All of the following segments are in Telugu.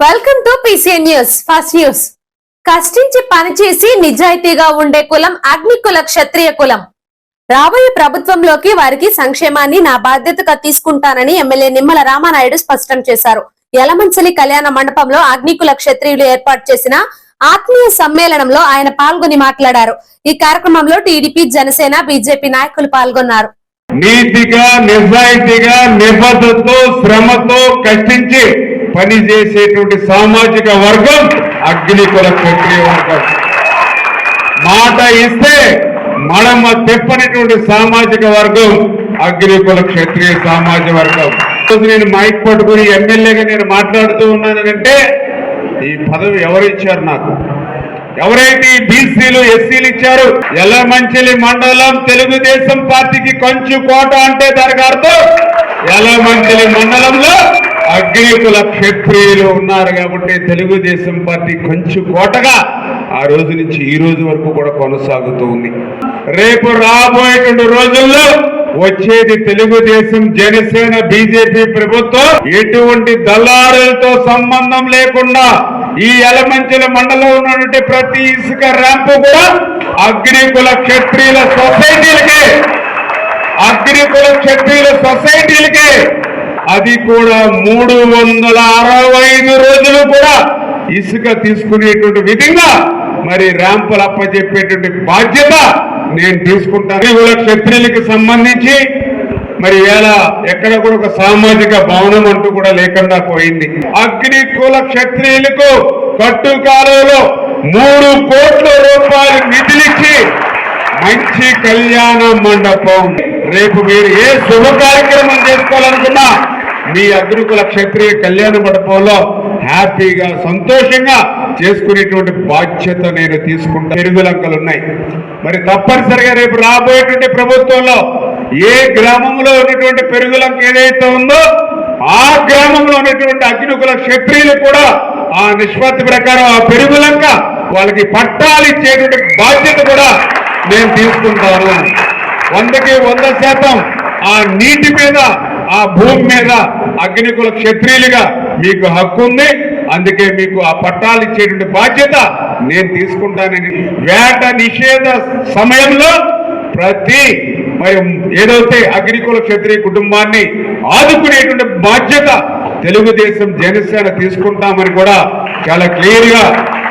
Welcome to PCN news first news. కష్టించి పనిచేసి నిజాయితీగా ఉండే కులం అగ్నికుల క్షత్రియ కులం. రాబోయే ప్రభుత్వంలోకి వారికి సంక్షేమాన్ని నా బాధ్యతగా తీసుకుంటానని ఎమ్మెల్యే నిమ్మల రామానాయుడు స్పష్టం చేశారు. యలమంచిలి కళ్యాణ మండపంలో అగ్నికుల క్షత్రియులు ఏర్పాటు చేసిన ఆత్మీయ సమ్మేళనంలో ఆయన పాల్గొని మాట్లాడారు. ఈ కార్యక్రమంలో టీడీపీ, జనసేన, బీజేపీ నాయకులు పాల్గొన్నారు. నీతిగా, నిజాయితీగా, నిబద్ధతతో, శ్రమతో కష్టించి పనిచేసేటువంటి సామాజిక వర్గం అగ్నికుల క్షత్రియ వర్గం. మాట ఇస్తే మడమ తెప్పనటువంటి సామాజిక వర్గం అగ్నికుల క్షత్రియ సామాజిక వర్గం. నేను మైక్ పట్టుకుని ఎమ్మెల్యేగా నేను మాట్లాడుతూ ఉన్నానంటే ఈ పదవి ఎవరు ఇచ్చారు నాకు? ఎవరైతే బీసీలు, ఎస్సీలు ఇచ్చారు? యలమంచిలి మండలం తెలుగుదేశం పార్టీకి కంచు కోట అంటే దానికి అర్థం యలమంచిలి మండలంలో అగ్నికుల క్షత్రియులు ఉన్నారు కాబట్టి తెలుగుదేశం పార్టీ కంచు కోటగా ఆ రోజు నుంచి ఈ రోజు వరకు కూడా కొనసాగుతూ ఉంది. రేపు రాబోయేటువంటి రోజుల్లో వచ్చేది తెలుగుదేశం, జనసేన, బీజేపీ ప్రభుత్వం ఎటువంటి దళారులతో సంబంధం లేకుండా ఈ యలమంచిల మండలంలో ఉన్నటువంటి ప్రతి ఇసుక ర్యాంపు కూడా అగ్నికుల క్షత్రియుల సొసైటీలకే అది కూడా 365 రోజులు కూడా ఇసుక తీసుకునేటువంటి విధంగా మరి ర్యాంపులు అప్పచెప్పేటువంటి బాధ్యత నేను తీసుకుంటాను. అగ్నికుల క్షత్రియులకు సంబంధించి మరి ఎక్కడ కూడా ఒక సామాజిక భవనం అంటూ కూడా లేకుండా పోయింది. అగ్నికుల క్షత్రియులకు కట్టుకాలంలో 3 కోట్ల రూపాయలు నిధులిచ్చి మంచి కళ్యాణ మండపం. రేపు మీరు ఏ శుభ కార్యక్రమం చేసుకోవాలనుకున్నా మీ అగ్నికుల క్షత్రియ కళ్యాణ మండపంలో హ్యాపీగా, సంతోషంగా చేసుకునేటువంటి బాధ్యత నేను తీసుకుంటా. పెరుగులంకలు ఉన్నాయి. మరి తప్పనిసరిగా రేపు రాబోయేటువంటి ప్రభుత్వంలో ఏ గ్రామంలో ఉన్నటువంటి పెరుగులంక ఏదైతే ఉందో ఆ గ్రామంలో ఉన్నటువంటి అగ్నికుల క్షత్రియులు కూడా ఆ నిష్పత్తి ప్రకారం ఆ పెరుగులంక వాళ్ళకి పట్టాలు ఇచ్చేటువంటి బాధ్యత కూడా నేను తీసుకుంటాను. 100కి 100% ఆ నీటి మీద, ఆ భూమి మీద అగ్నికుల క్షత్రియులుగా మీకు హక్కు ఉంది. అందుకే మీకు ఆ పట్టాలు ఇచ్చేటువంటి బాధ్యత నేను తీసుకుంటానని. వేట నిషేధ సమయంలో మరి ఏదైతే అగ్నికుల క్షత్రియ కుటుంబాన్ని ఆదుకునేటువంటి బాధ్యత తెలుగుదేశం, జనసేన తీసుకుంటామని కూడా చాలా క్లియర్ గా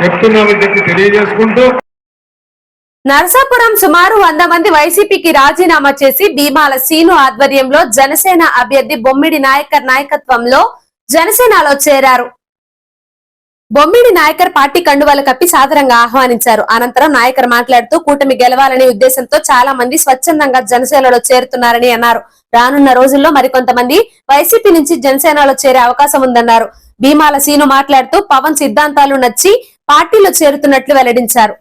చెప్తున్నామని చెప్పి తెలియజేసుకుంటూ, నరసాపురం సుమారు 100 మంది వైసీపీకి రాజీనామా చేసి భీమాల సీను ఆధ్వర్యంలో జనసేన అభ్యర్థి బొమ్మిడి నాయకర్ నాయకత్వంలో జనసేనలో చేరారు. బొమ్మిడి నాయకర్ పార్టీ కండువాలు కప్పి సాదరంగా ఆహ్వానించారు. అనంతరం నాయకర్ మాట్లాడుతూ కూటమి గెలవాలనే ఉద్దేశంతో చాలా మంది స్వచ్ఛందంగా జనసేనలో చేరుతున్నారని అన్నారు. రానున్న రోజుల్లో మరికొంతమంది వైసీపీ నుంచి జనసేనలో చేరే అవకాశం ఉందన్నారు. భీమాల సీను మాట్లాడుతూ పవన్ సిద్ధాంతాలు నచ్చి పార్టీలో చేరుతున్నట్లు వెల్లడించారు.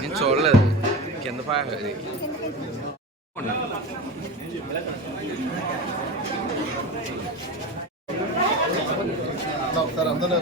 నేను చూడలేదు కింద ఒకసారి అందరూ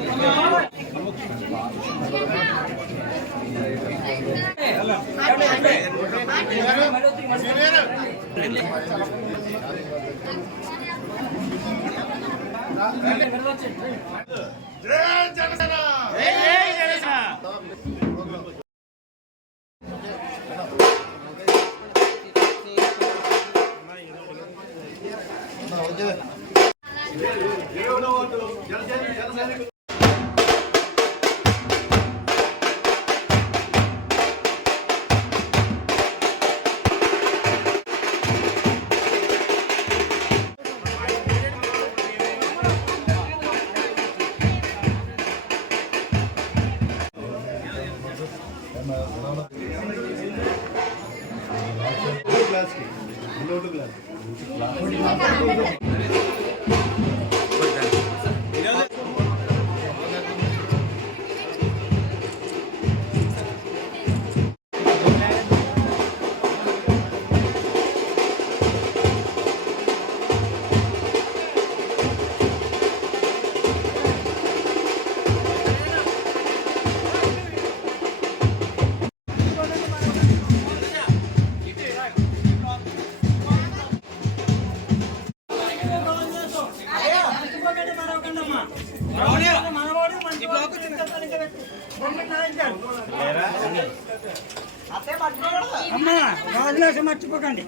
మర్చిపోకండి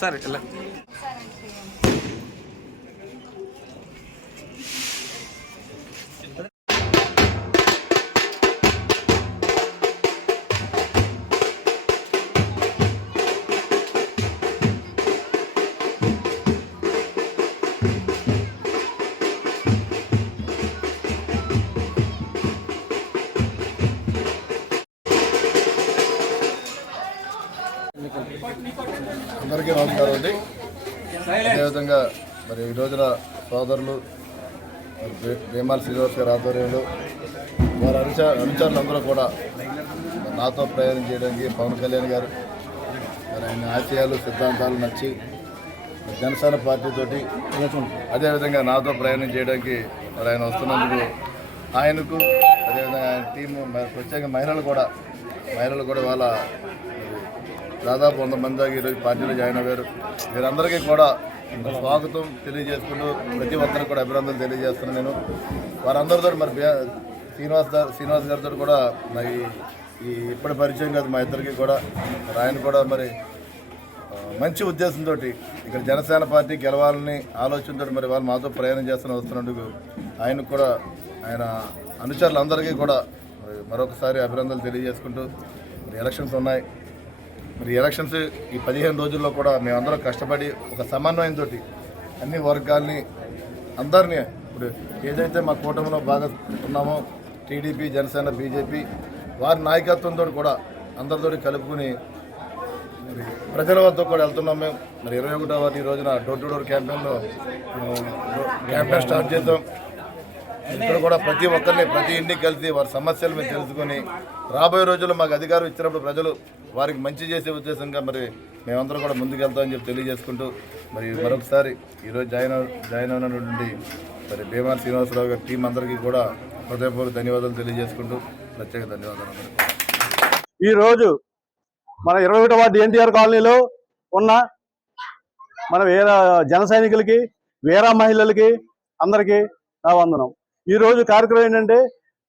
సరే ఇలా అందరికీ నమస్కారం అండి. అదేవిధంగా మరి ఈ రోజున సోదరులు భీమాల శ్రీనివాస్ గారి ఆధ్వర్యంలో వారి అనుచరులందరూ కూడా నాతో ప్రయాణం చేయడానికి పవన్ కళ్యాణ్ గారు మరి ఆయన ఆశయాలు సిద్ధాంతాలు నచ్చి జనసేన పార్టీతోటి అదేవిధంగా నాతో ప్రయాణం చేయడానికి మరి ఆయన వస్తున్నందుకు ఆయనకు అదేవిధంగా ఆయన టీము ప్రత్యేక మహిళలు కూడా వాళ్ళ దాదాపు 100 మంది దాకా ఈరోజు పార్టీలో జాయిన్ అయ్యారు. వీరందరికీ కూడా స్వాగతం తెలియజేసుకుంటూ ప్రతి ఒక్కరికి కూడా అభినందనలు తెలియజేస్తున్నాను. నేను వారందరితో మరి శ్రీనివాస్ గారితో కూడా మరి ఈ ఇప్పటి పరిచయం కాదు మా ఇద్దరికి కూడా. మరి ఆయన కూడా మరి మంచి ఉద్దేశంతో ఇక్కడ జనసేన పార్టీ గెలవాలని ఆలోచనతో మరి వాళ్ళు మాతో ప్రయాణం వస్తున్నందుకు ఆయనకు కూడా ఆయన అనుచరులందరికీ కూడా మరొకసారి అభినందనలు తెలియజేసుకుంటూ మరి ఎలక్షన్స్ ఉన్నాయి. మరి ఎలక్షన్స్ ఈ 15 రోజుల్లో కూడా మేమందరం కష్టపడి ఒక సమన్వయంతో అన్ని వర్గాల్ని అందరినీ ఇప్పుడు ఏదైతే మా కూటమిలో బాగా ఉన్నామో టీడీపీ, జనసేన, బీజేపీ వారి నాయకత్వంతో కూడా అందరితో కలుపుకుని మరి ప్రజల వద్ద కూడా వెళ్తున్నాం. మేము మరి 21వ వారి రోజున door to door campaign start చేద్దాం. ఇక్కడ కూడా ప్రతి ఒక్కరిని ప్రతి ఇంటికి కలిసి వారి సమస్యలు మేము తెలుసుకొని రాబోయే రోజుల్లో మాకు అధికారం ఇచ్చినప్పుడు ప్రజలు వారికి మంచి చేసే ఉద్దేశంగా మరి మేమందరం కూడా ముందుకెళ్తామని చెప్పి తెలియజేసుకుంటూ మరి మరొకసారి ఈరోజు జాయిన్ అయినటువంటి మరి భీమాల శ్రీనివాసరావు గారి టీం అందరికీ కూడా హృదయపూర్వక ధన్యవాదాలు తెలియజేసుకుంటూ ప్రత్యేక ధన్యవాదాలు. ఈరోజు మన 21వ వార్డు ఎన్టీఆర్ కాలనీలో ఉన్న మన జన సైనికులకి, వీర మహిళలకి అందరికీ నా వందనం. ఈరోజు కార్యక్రమం ఏంటంటే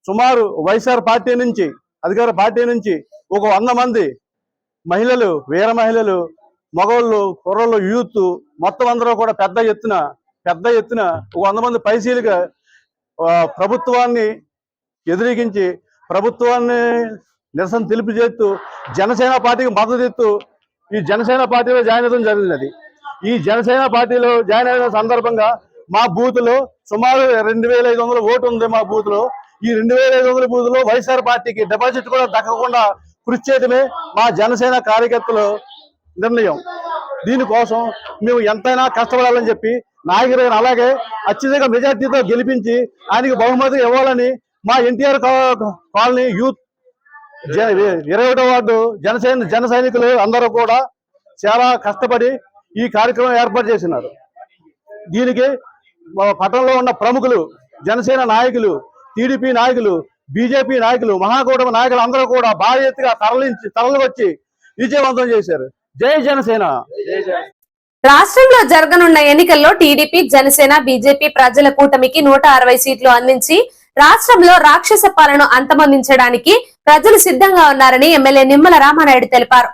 సుమారు వైఎస్ఆర్ పార్టీ నుంచి అధికార పార్టీ నుంచి ఒక 100 మంది మహిళలు, వీర మహిళలు, మగవాళ్ళు, కుర్రోళ్ళు, యూత్ మొత్తం అందరూ కూడా పెద్ద ఎత్తున ఒక 100 మంది పైసీలుగా ప్రభుత్వాన్ని ఎదిరిగించి ప్రభుత్వాన్ని నిరసన తెలిపి చేస్తూ జనసేన పార్టీకి మద్దతు ఇస్తూ ఈ జనసేన పార్టీలో జాయిన్ అవ్వడం జరిగినది. ఈ జనసేన పార్టీలో జాయిన్ అయిన సందర్భంగా మా బూత్లో సుమారు 2500 ఓటు ఉంది. మా బూత్లో ఈ 2500 బూత్లో వైఎస్ఆర్ పార్టీకి డిపాజిట్ కూడా దక్కకుండా కృషి చేయడమే మా జనసేన కార్యకర్తల నిర్ణయం. దీనికోసం మేము ఎంతైనా కష్టపడాలని చెప్పి నాయకుడు అలాగే అత్యధిక మెజార్టీతో గెలిపించి ఆయనకి బహుమతి ఇవ్వాలని మా ఎన్టీఆర్ కాలనీ యూత్ 21వ వార్డు జన సైనికులు అందరూ కూడా చాలా కష్టపడి ఈ కార్యక్రమం ఏర్పాటు చేసినారు. దీనికి పట్టణంలో ఉన్న ప్రముఖులు, జనసేన నాయకులు, టీడీపీ నాయకులు, బీజేపీ నాయకులు, మహాకూటమి నాయకులు అందరూ కూడా భారీ ఎత్తుగా తరలి వచ్చి విజయవంతం చేశారు. జై జనసేన. రాష్ట్రంలో జరగనున్న ఎన్నికల్లో టీడీపీ, జనసేన, బీజేపీ ప్రజల కూటమికి 160 సీట్లు అందించి రాష్ట్రంలో రాక్షస పాలన అంతమొందించడానికి ప్రజలు సిద్ధంగా ఉన్నారని ఎమ్మెల్యే నిమ్మల రామానాయుడు తెలిపారు.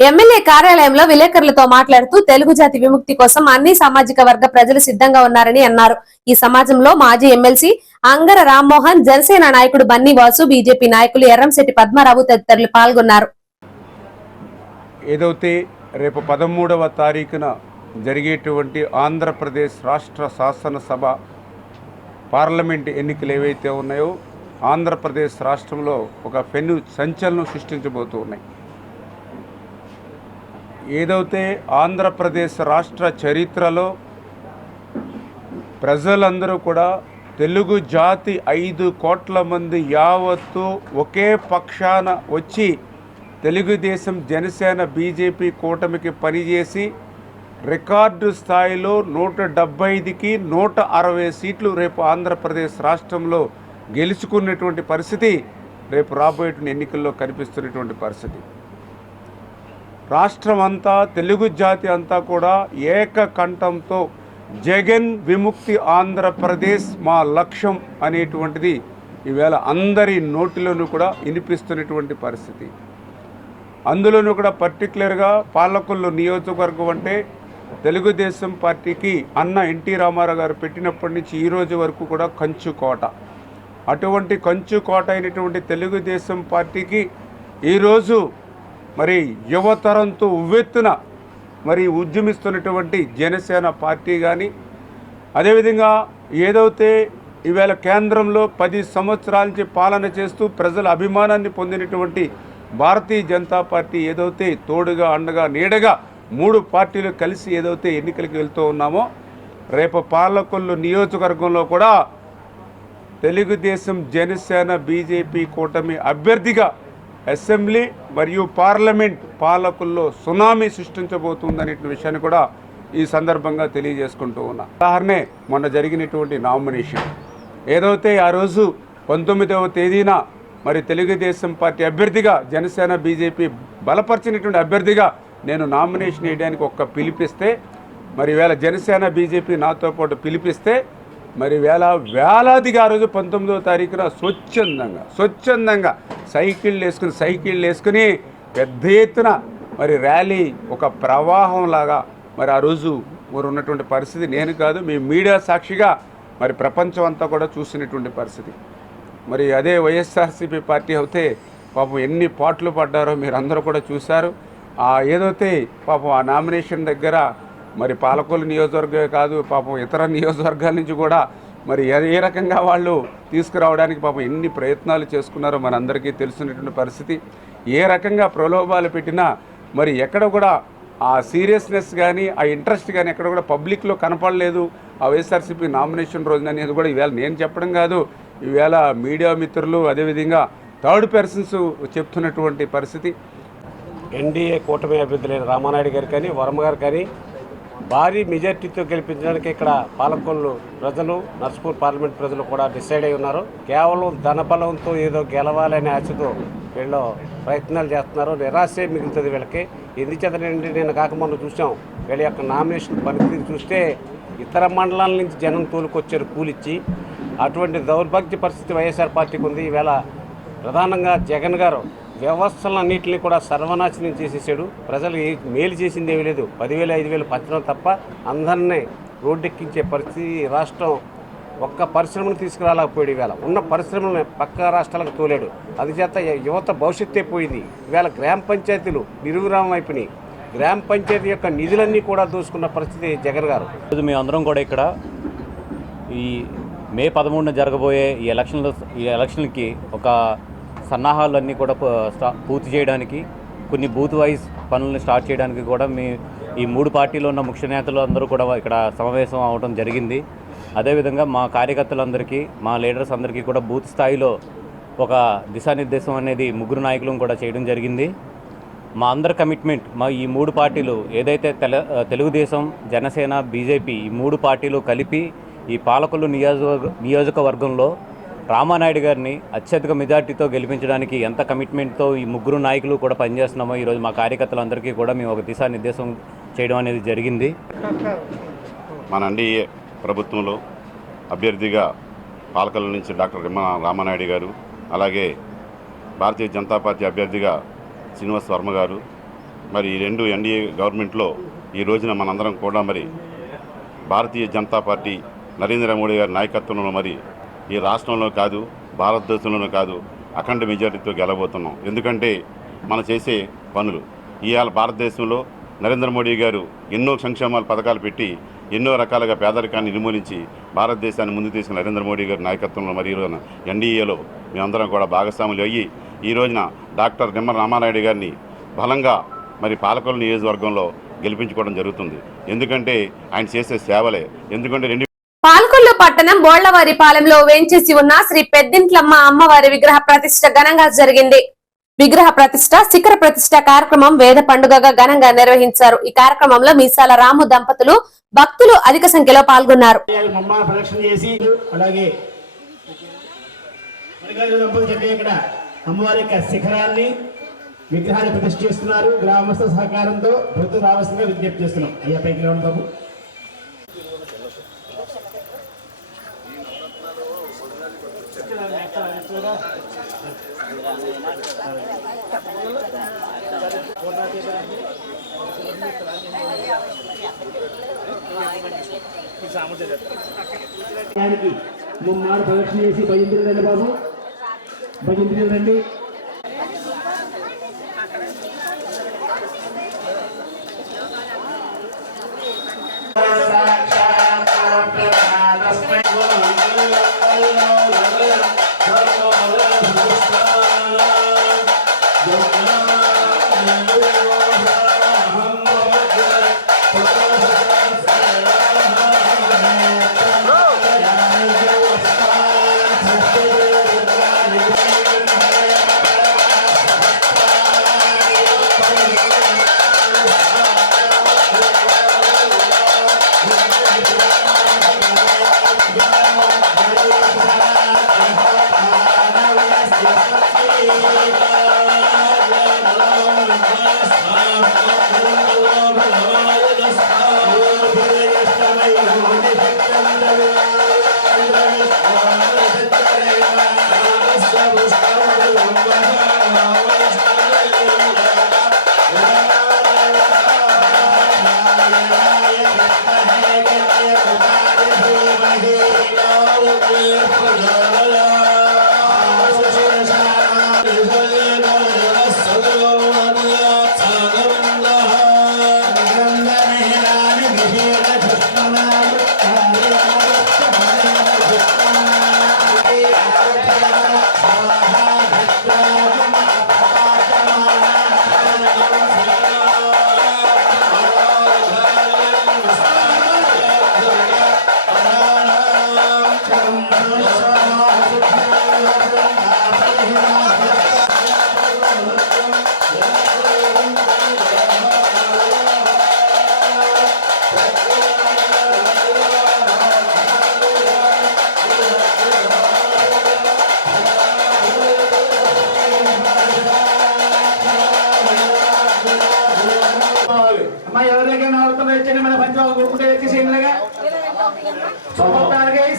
ఎమ్మెల్యే కార్యాలయంలో విలేకరులతో మాట్లాడుతూ తెలుగు జాతి విముక్తి కోసం అన్ని సామాజిక వర్గ ప్రజలు సిద్ధంగా ఉన్నారని అన్నారు. ఈ సమాజంలో మాజీ ఎమ్మెల్సీ అంగర రామ్మోహన్, జనసేన నాయకుడు బన్నీ వాసు, బీజేపీ నాయకులు ఎర్రంశెట్టి పద్మారావు తదితరులు పాల్గొన్నారు. ఏదైతే రేపు 13వ తారీఖున జరిగేటువంటి ఆంధ్రప్రదేశ్ రాష్ట్ర శాసనసభ పార్లమెంట్ ఎన్నికలు ఏవైతే ఉన్నాయో ఆంధ్రప్రదేశ్ రాష్ట్రంలో ఒక పెను సంచలనం సృష్టించబోతూ ఉన్నాయి. ఏదైతే ఆంధ్రప్రదేశ్ రాష్ట్ర చరిత్రలో ప్రజలందరూ కూడా తెలుగు జాతి 5 కోట్ల మంది యావత్తు ఒకే పక్షాన వచ్చి తెలుగుదేశం, జనసేన, బీజేపీ కూటమికి పనిచేసి రికార్డు స్థాయిలో 175కి 160 సీట్లు రేపు ఆంధ్రప్రదేశ్ రాష్ట్రంలో గెలుచుకున్నటువంటి పరిస్థితి రేపు రాబోయేటువంటి ఎన్నికల్లో కనిపిస్తున్నటువంటి పరిస్థితి. రాష్ట్రం అంతా, తెలుగు జాతి అంతా కూడా ఏకకంఠంతో జగన్ విముక్తి ఆంధ్రప్రదేశ్ మా లక్ష్యం అనేటువంటిది ఈవేళ అందరి నోటిలోనూ కూడా వినిపిస్తున్నటువంటి పరిస్థితి. అందులోనూ కూడా పర్టికులర్గా పాలకొల్లు నియోజకవర్గం అంటే తెలుగుదేశం పార్టీకి అన్న ఎన్టీ రామారావు గారు పెట్టినప్పటి నుంచి ఈ రోజు వరకు కూడా కంచుకోట. అటువంటి కంచుకోట అయినటువంటి తెలుగుదేశం పార్టీకి ఈరోజు మరి యువతరంతో ఉవ్వెత్తున మరి ఉద్యమిస్తున్నటువంటి జనసేన పార్టీ కానీ, అదేవిధంగా ఏదైతే ఈవేళ కేంద్రంలో 10 సంవత్సరాల నుంచి పాలన చేస్తూ ప్రజల అభిమానాన్ని పొందినటువంటి భారతీయ జనతా పార్టీ ఏదైతే తోడుగా, అండగా, నీడగా 3 పార్టీలు కలిసి ఏదైతే ఎన్నికలకు వెళ్తూ ఉన్నామో, రేపు పాలకొల్లు నియోజకవర్గంలో కూడా తెలుగుదేశం, జనసేన, బీజేపీ కూటమి అభ్యర్థిగా అసెంబ్లీ మరియు పార్లమెంట్ పాలకుల్లో సునామీ సృష్టించబోతుందనే విషయాన్ని కూడా ఈ సందర్భంగా తెలియజేసుకుంటూ ఉన్నా. ఉదాహరణే మొన్న జరిగినటువంటి నామినేషన్ ఏదైతే ఆ రోజు 19వ తేదీన మరి తెలుగుదేశం పార్టీ అభ్యర్థిగా, జనసేన, బీజేపీ బలపరిచినటువంటి అభ్యర్థిగా నేను నామినేషన్ వేయడానికి ఒక్క పిలిపిస్తే, మరి వేళ జనసేన, బీజేపీ నాతో పాటు పిలిపిస్తే మరి వేలాదిగా ఆ రోజు 19వ తారీఖున స్వచ్ఛందంగా సైకిళ్ళు వేసుకుని పెద్ద ఎత్తున మరి ర్యాలీ ఒక ప్రవాహంలాగా మరి ఆ రోజు మరి ఉన్నటువంటి పరిస్థితి నేను కాదు, మీ మీడియా సాక్షిగా మరి ప్రపంచం అంతా కూడా చూసినటువంటి పరిస్థితి. మరి అదే వైఎస్ఆర్సీపీ పార్టీ అయితే పాపం ఎన్ని పాటలు పడ్డారో మీరు అందరూ కూడా చూశారు. ఏదైతే పాపం ఆ నామినేషన్ దగ్గర మరి పాలకొల్లు నియోజకవర్గమే కాదు, పాపం ఇతర నియోజకవర్గాల నుంచి కూడా మరి ఏ రకంగా వాళ్ళు తీసుకురావడానికి పాపం ఎన్ని ప్రయత్నాలు చేసుకున్నారో మనందరికీ తెలిసినటువంటి పరిస్థితి. ఏ రకంగా ప్రలోభాలు పెట్టినా మరి ఎక్కడ కూడా ఆ సీరియస్నెస్ కానీ, ఆ ఇంట్రెస్ట్ కానీ ఎక్కడ కూడా పబ్లిక్లో కనపడలేదు. ఆ వైఎస్ఆర్సీపీ నామినేషన్ రోజున అనేది కూడా ఈవేళ నేను చెప్పడం కాదు, ఈవేళ మీడియా మిత్రులు, అదేవిధంగా థర్డ్ పర్సన్స్ చెప్తున్నటువంటి పరిస్థితి. ఎన్డీఏ కూటమి అభ్యర్థులైన రామానాయుడు గారు కానీ, వర్మ గారు కానీ భారీ మెజార్టీతో గెలిపించడానికి ఇక్కడ పాలకొల్లు ప్రజలు, నర్సపూర్ పార్లమెంట్ ప్రజలు కూడా డిసైడ్ అయి ఉన్నారు. కేవలం ధనబలంతో ఏదో గెలవాలనే ఆశతో వీళ్ళు ప్రయత్నాలు చేస్తున్నారు. నిరాశే మిగులుతుంది వీళ్ళకి. ఎందుచేతనండి, నేను కాకముందు చూసాం వీళ్ళ యొక్క నామినేషన్ పరిస్థితి చూస్తే ఇతర మండలాల నుంచి జనం తోలుకొచ్చారు కూలిచ్చి. అటువంటి దౌర్భాగ్య పరిస్థితి వైఎస్ఆర్ పార్టీకి ఉంది. ఈవేళ ప్రధానంగా జగన్ గారు వ్యవస్థలన్నింటినీ కూడా సర్వనాశనం చేసేసాడు. ప్రజలు మేలు చేసింది ఏమీ లేదు. 10,000, 5,000 పంచడం తప్ప అందరినీ రోడ్డెక్కించే పరిస్థితి. రాష్ట్రం ఒక్క పరిశ్రమను తీసుకురాలేకపోయాడు. ఈవేళ ఉన్న పరిశ్రమలను పక్క రాష్ట్రాలకు తోలాడు. అందుచేత యువత భవిష్యత్తే పోయింది. ఈవేళ గ్రామ పంచాయతీలు నిర్విరామం అయిపోయినాయి. గ్రామ పంచాయతీ యొక్క నిధులన్నీ కూడా దోసుకున్న పరిస్థితి జగన్ గారు. మేమందరం కూడా ఇక్కడ ఈ మే 13న జరగబోయే ఈ ఎలక్షన్లకి ఒక సన్నాహాలన్నీ కూడా పూర్తి చేయడానికి, కొన్ని బూత్ వైజ్ పనులను స్టార్ట్ చేయడానికి కూడా ఈ 3 పార్టీలో ఉన్న ముఖ్య నేతలు అందరూ కూడా ఇక్కడ సమావేశం అవడం జరిగింది. అదేవిధంగా మా కార్యకర్తలందరికీ, మా లీడర్స్ అందరికీ కూడా బూత్ స్థాయిలో ఒక దిశానిర్దేశం అనేది 3 నాయకులను కూడా చేయడం జరిగింది. మా అందరి కమిట్మెంట్, మా ఈ 3 పార్టీలు ఏదైతే తెలుగుదేశం, జనసేన, బీజేపీ ఈ 3 పార్టీలు కలిపి ఈ పాలకొల్లు నియోజకవర్గంలో రామానాయుడు గారిని అత్యధిక మెజార్టీతో గెలిపించడానికి ఎంత కమిట్మెంట్తో ఈ 3 నాయకులు కూడా పనిచేస్తున్నామో ఈరోజు మా కార్యకర్తలందరికీ కూడా మేము ఒక దిశానిర్దేశం చేయడం అనేది జరిగింది. మన ఎన్డీఏ ప్రభుత్వంలో అభ్యర్థిగా పాలకొల్లు నుంచి డాక్టర్ రామానాయుడు గారు, అలాగే భారతీయ జనతా పార్టీ అభ్యర్థిగా శ్రీనివాస్ వర్మ గారు, మరి ఈ 2 ఎన్డీఏ గవర్నమెంట్లో ఈ రోజున మనందరం కూడా మరి భారతీయ జనతా పార్టీ నరేంద్ర మోడీ గారి నాయకత్వంలో మరి ఈ రాష్ట్రంలో కాదు, భారతదేశంలోనూ కాదు, అఖండ మెజారిటీతో గెలబోతున్నాం. ఎందుకంటే మనం చేసే పనులు ఇవాళ భారతదేశంలో నరేంద్ర మోడీ గారు ఎన్నో సంక్షేమాల పథకాలు పెట్టి ఎన్నో రకాలుగా పేదరికాన్ని నిర్మూలించి భారతదేశాన్ని ముందుకు తీసుకున్న నరేంద్ర మోడీ గారి నాయకత్వంలో మరి ఈ రోజున ఎన్డీఏలో మేమందరం కూడా భాగస్వాములు అయ్యి ఈ రోజున డాక్టర్ రామానాయుడు గారిని బలంగా మరి పాలకొల్లు నియోజకవర్గంలో గెలిపించుకోవడం జరుగుతుంది. ఎందుకంటే ఆయన చేసే సేవలే. ఎందుకంటే పాలకొల్లు పట్టణం బోళ్లవారిపాలెంలో వేంచేసి ఉన్న శ్రీ పెద్దింట్లమ్మ అమ్మవారి విగ్రహ ప్రతిష్ఠ ఘనంగా జరిగింది. విగ్రహ ప్రతిష్ఠ శిఖర ప్రతిష్ఠ కార్యక్రమం వేద పండుగగా ఘనంగా నిర్వహించారు. ఈ కార్యక్రమంలో మీసాల రాము దంపతులు భక్తులు అధిక సంఖ్యలో పాల్గొన్నారు. అమ్మవారి యొక్క శిఖరాన్ని విగ్రహాన్ని ప్రతిష్ఠ చేస్తున్నారు. గ్రామస్థ సహకారంతో ప్రభుత్వం రావాల్సిందిగా విజ్ఞప్తి చేస్తున్నాం. అయ్యా పైకి రావండి బాబు. ముమ్మారు ప్రదక్షిణ చేసి భజంత్రులు రండి బాబు, భజంత్రులు రండి.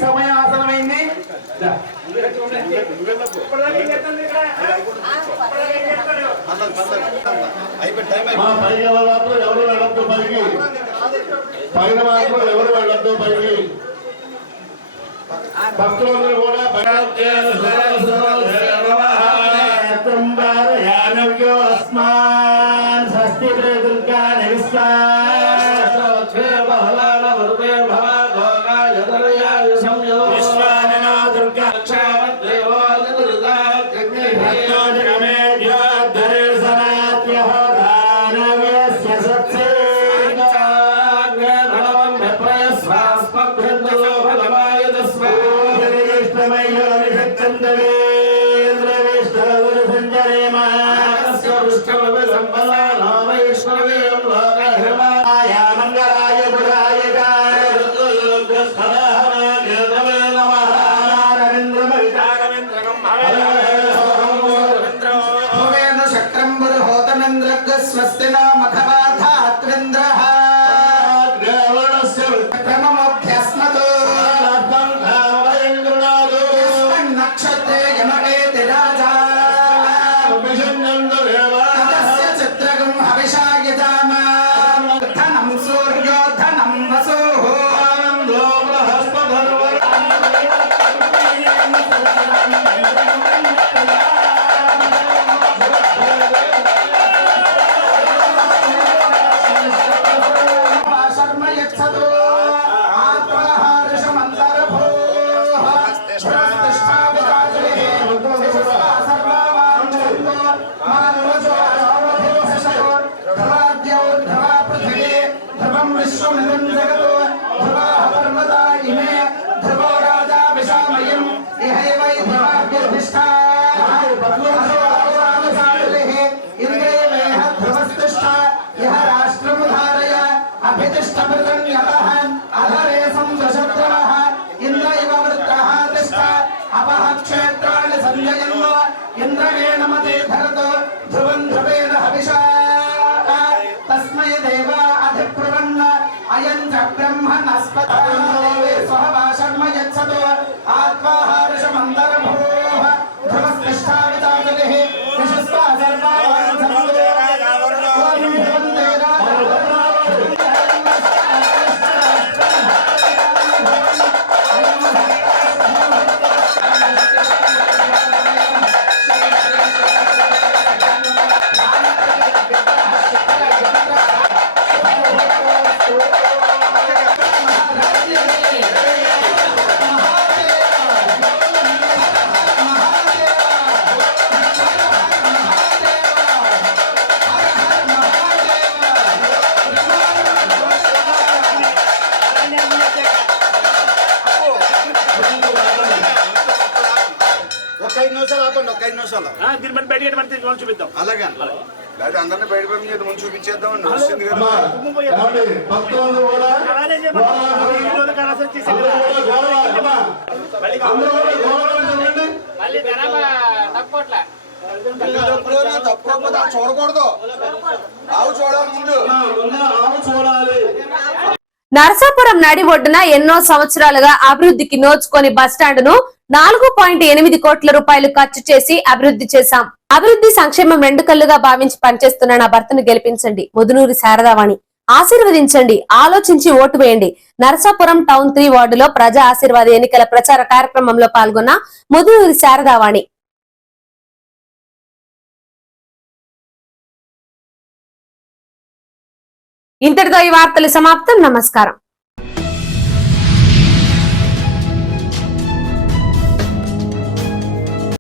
సమయం ఆసనమైంది. ఎవరు వెళ్ళద్దు పైకి, పైన మాత్రం ఎవరు వెళ్ళద్దు పైకి. భక్తులందరూ కూడా विश्वमिदं जगतो ध्रुवाः पर्वता इमे ध्रुवो राजा विशामयम् इहैवै ध्रुवाभ्यधिष्ठा इन्द्रेवेह ध्रुवस्तिष्ठा इह राष्ट्रमुधारय अभितिष्ठभृतन्यतः अधरे संशशत्रवः इन्द्रैव वृत्रः तिष्ठ अपः क्षेत्राणि सञ्जयन् इन्द्रवेण मते धरतो ध्रुवं ध्रुवेण हविषा तस्मै देवा अधिब्रुवन् अयं च ब्रह्मणस्पतः देवे स्वहवाशर्म यच्छतो आत्माहारशमन्तरभूः ध्रुवस्तिष्ठा विदातुलिः विशस्वा सर्वान् समतो ॐ ध्रुवन्ते అలాగే అందరినీ బయట పంపించేది ముందు చూపించేద్దాం వస్తుంది తప్పకుండా చూడకూడదు ఆవు చూడాలి ముందు ఆవు చూడాలి. నరసాపురం నడి ఒడ్డున ఎన్నో సంవత్సరాలుగా అభివృద్ధికి నోచుకొని బస్టాండ్ ను 4.8 కోట్ల రూపాయలు ఖర్చు చేసి అభివృద్ధి చేశాం. అభివృద్ధి సంక్షేమం రెండు కళ్ళుగా భావించి పనిచేస్తున్న నా భర్తను గెలిపించండి. ముదునూరి శారదావాణి. ఆశీర్వదించండి, ఆలోచించి ఓటు వేయండి. నరసాపురం టౌన్ 3 వార్డులో ప్రజా ఆశీర్వాద ఎన్నికల ప్రచార కార్యక్రమంలో పాల్గొన్న ముదునూరి శారదావాణి. ఇంతటితో ఈ వార్తలు సమాప్తం. నమస్కారం.